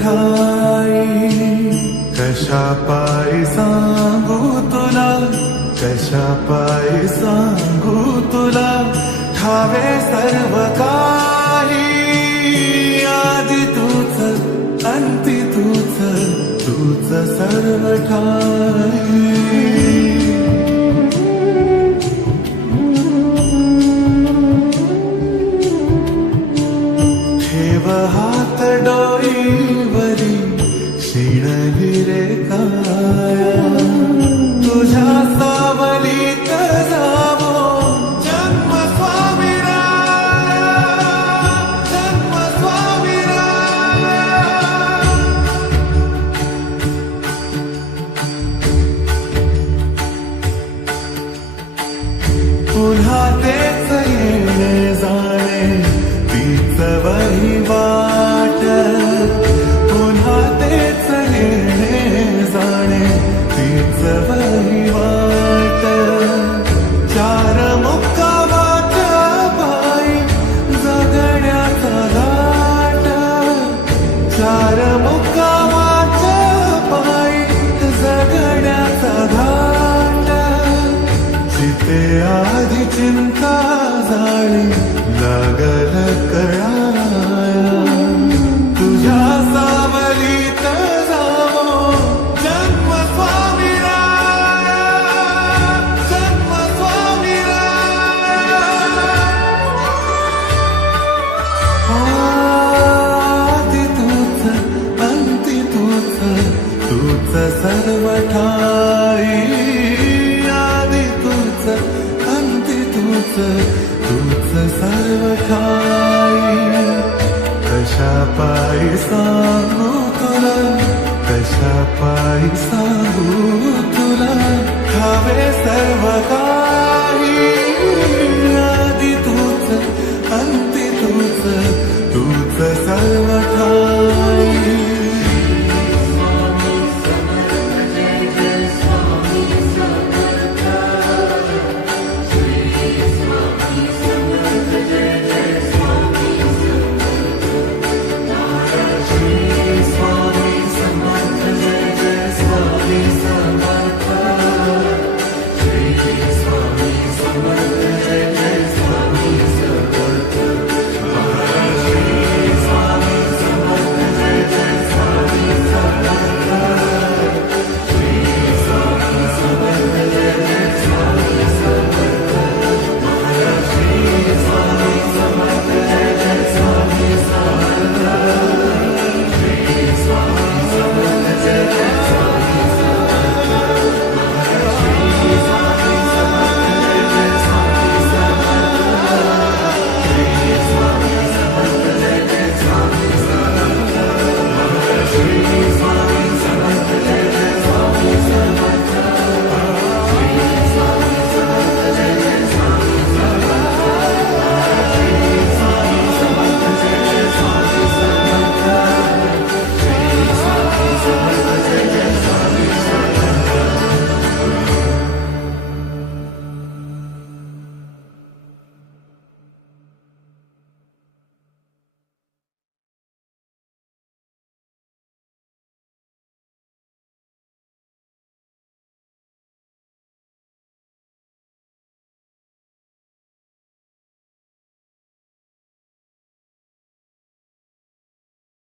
ठाई कशा पायी सांगू तुला, कशा पायी सांगू तुला, ठावे सर्व काही आदि तूच अंती तूच, तूच सर्व ठाई. ठेव हात डोईवरी क्षीण हिरे काया, तुझ्या सावलीत जावो जन्म स्वामीराया, जन्म स्वामीराया. पुन्हा तेच येणे जाणे तीच वहिवाट, पुन्हा तेच येणे जाणे तीच वहिवाट. चार मुक्कामाच्या पायी जगण्याचा घाट, चार मुक्कामाच्या पायी जगण्याचा घाट. चिते आधी चिंता झाली लागल कळाया, तुझ्या सावलीत जावो जन्म स्वामीराया, जन्म स्वामीराया. आदि तूच अंती तूच, तूच सर्व ठाई आदि तूच अंती तूच, तूच सर्व ठाई. कशा पायी सांगू तुला, कशा पायी सांगू तुला, ठावे सर्व काही आदि तूच अंती तूच, तूच सर्व ठाई.